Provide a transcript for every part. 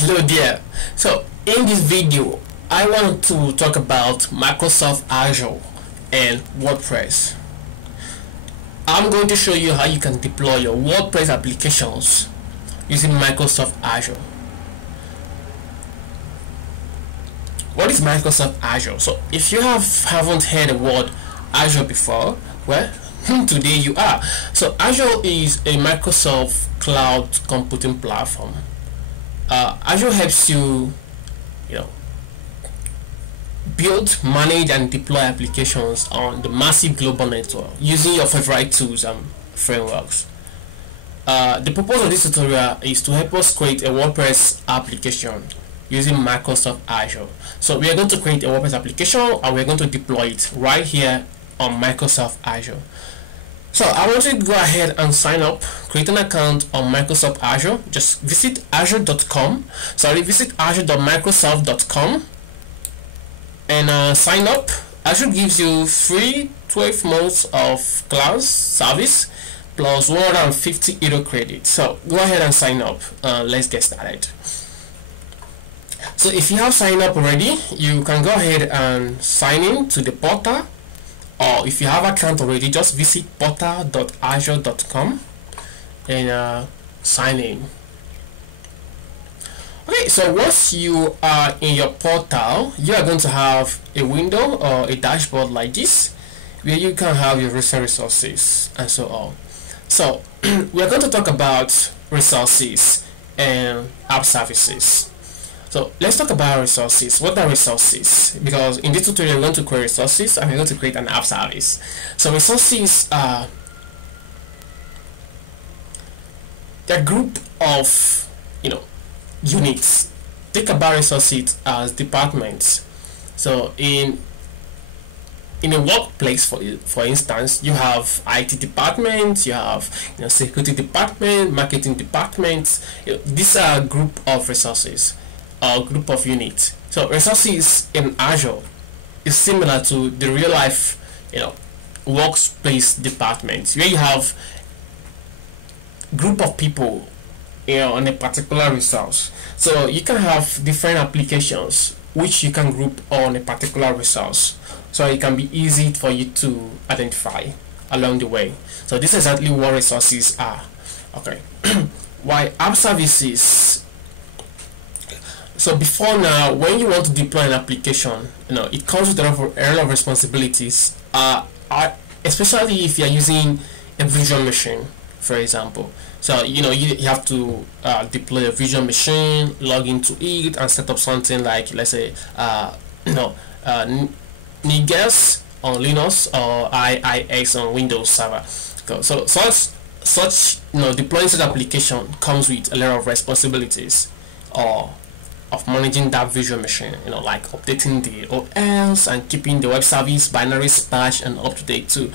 Hello there. So in this video I want to talk about Microsoft Azure and WordPress. I'm going to show you how you can deploy your WordPress applications using Microsoft Azure. What is Microsoft Azure? So if you haven't heard the word Azure before, well, today you are. So Azure is a Microsoft cloud computing platform. Azure helps you, build, manage, and deploy applications on the massive global network using your favorite tools and frameworks. The purpose of this tutorial is to help us create a WordPress application using Microsoft Azure. So we are going to create a WordPress application and we're going to deploy it right here on Microsoft Azure. So I want you to go ahead and sign up, create an account on Microsoft Azure. Just visit azure.com, visit azure.microsoft.com and sign up. Azure gives you free 12 months of cloud service plus 150 euro credit. So go ahead and sign up. Let's get started. So if you have signed up already, you can go ahead and sign in to the portal. Or if you have an account already, just visit portal.azure.com and sign in. Okay, so once you are in your portal, you are going to have a window or a dashboard like this, where you can have your recent resources and so on. So we are going to talk about resources and app services. So let's talk about resources. What are resources? Because in this tutorial we're going to create resources and we're going to create an app service. So resources are a group of units. Think about resources as departments. So in a workplace, for instance, you have IT department, you have security department, marketing departments. These are a group of resources. A group of units. So resources in Azure is similar to the real life workspace departments, where you have group of people on a particular resource. So you can have different applications which you can group on a particular resource, so it can be easy for you to identify along the way. So this is exactly what resources are. Okay. Why app services? So before now, when you want to deploy an application, it comes with a lot of responsibilities, especially if you are using a virtual machine, for example. So you have to deploy a virtual machine, log into it, and set up something like, let's say, NIGS on Linux or IIX on Windows Server. So such deploying such application comes with a lot of responsibilities, or of managing that visual machine, like updating the OS and keeping the web service binaries patched and up to date too.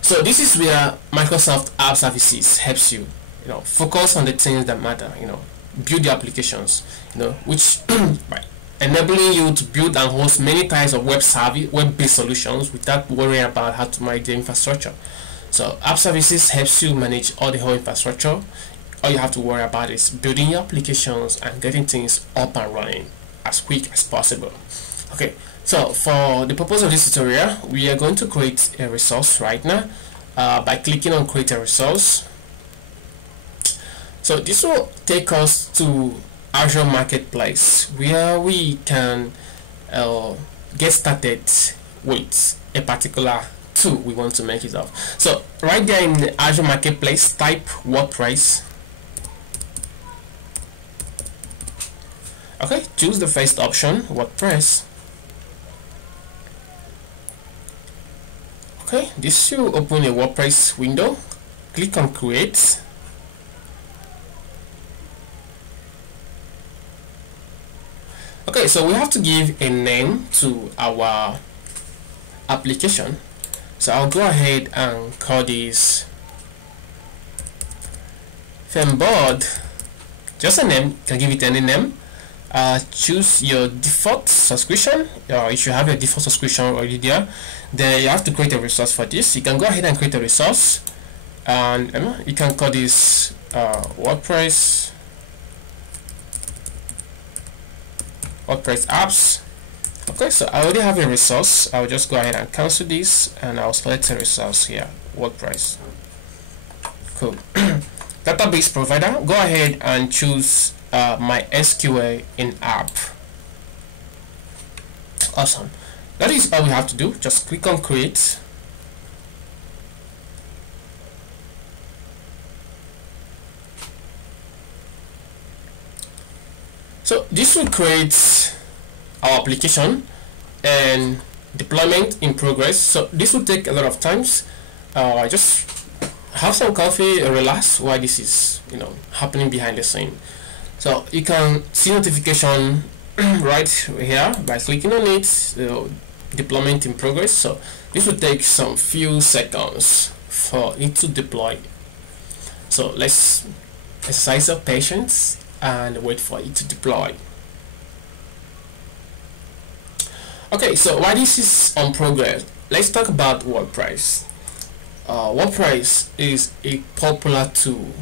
So this is where Microsoft App Services helps you, focus on the things that matter, build the applications, which by enabling you to build and host many types of web-based solutions without worrying about how to manage the infrastructure. So App Services helps you manage all the whole infrastructure. All you have to worry about is building your applications and getting things up and running as quick as possible. Okay, so for the purpose of this tutorial, we are going to create a resource right now by clicking on create a resource. So this will take us to Azure Marketplace, where we can get started with a particular tool we want to make it of. So right there in the Azure Marketplace, type WordPress. Okay, choose the first option, WordPress. Okay, this will open a WordPress window. Click on create. Okay, so we have to give a name to our application. So I'll go ahead and call this Femboard. Just a name, you can give it any name. Choose your default subscription. You should have your default subscription already there. Then you have to create a resource for this. You can go ahead and create a resource, and you can call this WordPress WordPress apps. Okay, so I already have a resource. I'll just go ahead and cancel this, and I'll select a resource here, WordPress. Cool. Database provider, go ahead and choose MySQL in app. Awesome. That is all we have to do. Just click on create. So this will create our application and deployment in progress. So this will take a lot of times. Just have some coffee and relax while this is happening behind the scene. So you can see notification right here by clicking on it. Deployment in progress. So this will take some few seconds for it to deploy. So let's exercise our patience and wait for it to deploy. Okay, so while this is on progress, let's talk about WordPress. WordPress is a popular tool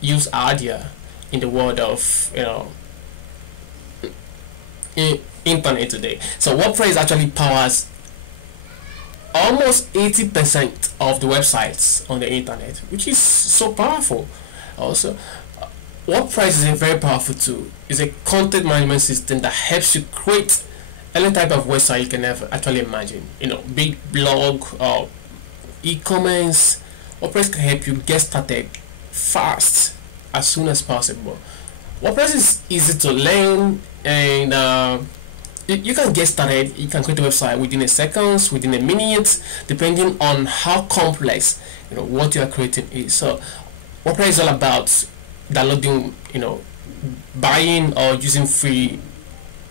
used idea in the world of internet today. So WordPress actually powers almost 80% of the websites on the internet, which is so powerful. Also, WordPress is a very powerful tool. It's a content management system that helps you create any type of website you can ever actually imagine. Big blog or e-commerce. WordPress can help you get started fast as soon as possible. WordPress is easy to learn, and you can get started. You can create a website within a seconds, within a minute, depending on how complex what you are creating is. So WordPress is all about downloading, buying or using free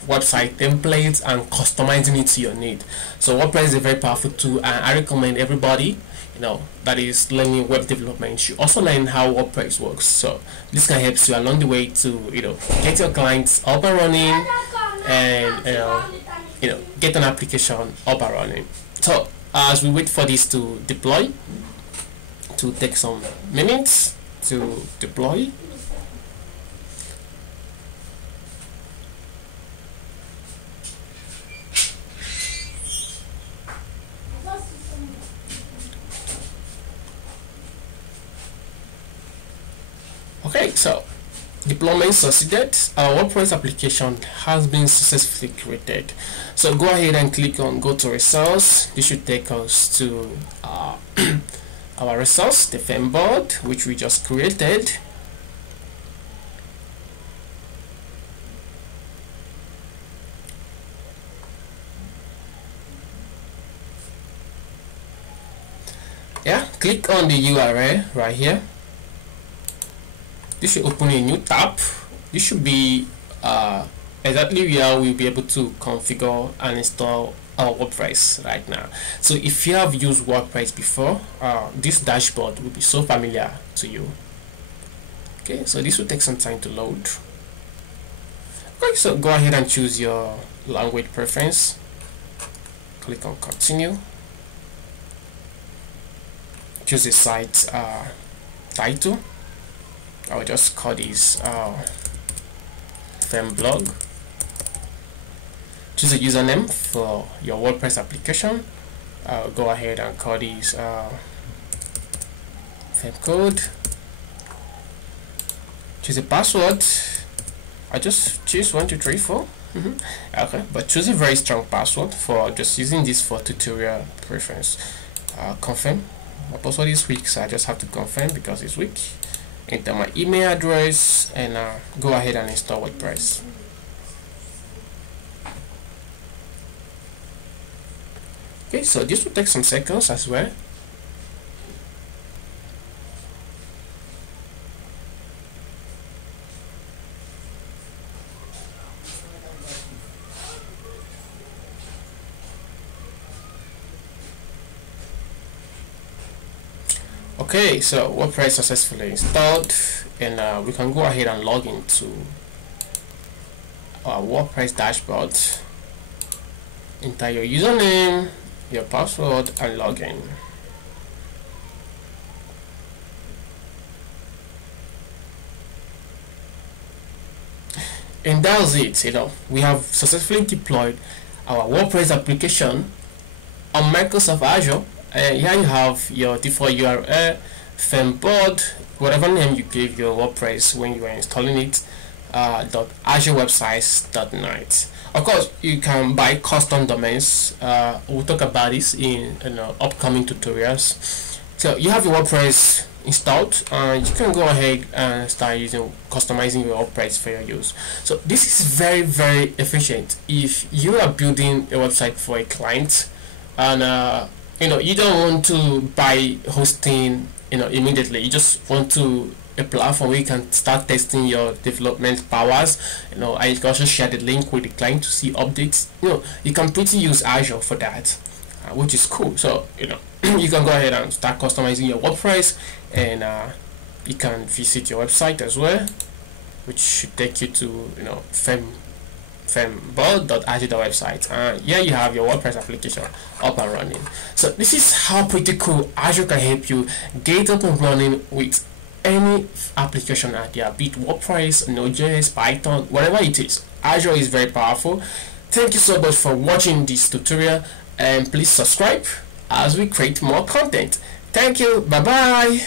website templates and customizing it to your need. So WordPress is a very powerful tool, and I recommend everybody that is learning web development should also learn how WordPress works. So this can help you along the way to get your clients up and running, and get an application up and running. So as we wait for this to deploy, to take some minutes to deploy. Okay, so deployment succeeded. Our WordPress application has been successfully created. So go ahead and click on go to resource. This should take us to our resource, the theme board, which we just created. Yeah, click on the URL right here. This should open a new tab. This should be exactly where we'll be able to configure and install our WordPress right now. So if you have used WordPress before, this dashboard will be so familiar to you. Okay, so this will take some time to load. Okay, so go ahead and choose your language preference. Click on continue. Choose the site title. I'll just call this theme blog. Choose a username for your WordPress application. Go ahead and call this theme code. Choose a password. I just choose 1 2 3 4. Okay, but choose a very strong password for just using this for tutorial preference. Confirm. My password is weak, so I just have to confirm because it's weak. Enter my email address and go ahead and install WordPress. Okay, so this will take some seconds as well. Okay, so WordPress successfully installed, and we can go ahead and log into our WordPress dashboard. Enter your username, your password, and login. And that's it. We have successfully deployed our WordPress application on Microsoft Azure. Here you have your default URL, theme board, whatever name you gave your WordPress when you were installing it, .azurewebsites.net. Of course, you can buy custom domains. We'll talk about this in upcoming tutorials. So you have your WordPress installed, and you can go ahead and start customizing your WordPress for your use. So this is very, very efficient if you are building a website for a client, and you don't want to buy hosting immediately. You just want to a platform where you can start testing your development powers. I can also share the link with the client to see updates. You can pretty use Azure for that, which is cool. So you can go ahead and start customizing your WordPress, and you can visit your website as well, which should take you to femboard.azure.website. Here you have your WordPress application up and running. So this is how pretty cool Azure can help you get up and running with any application out there, be it WordPress, Node.js, Python, whatever it is. Azure is very powerful. Thank you so much for watching this tutorial, and please subscribe as we create more content. Thank you. Bye bye.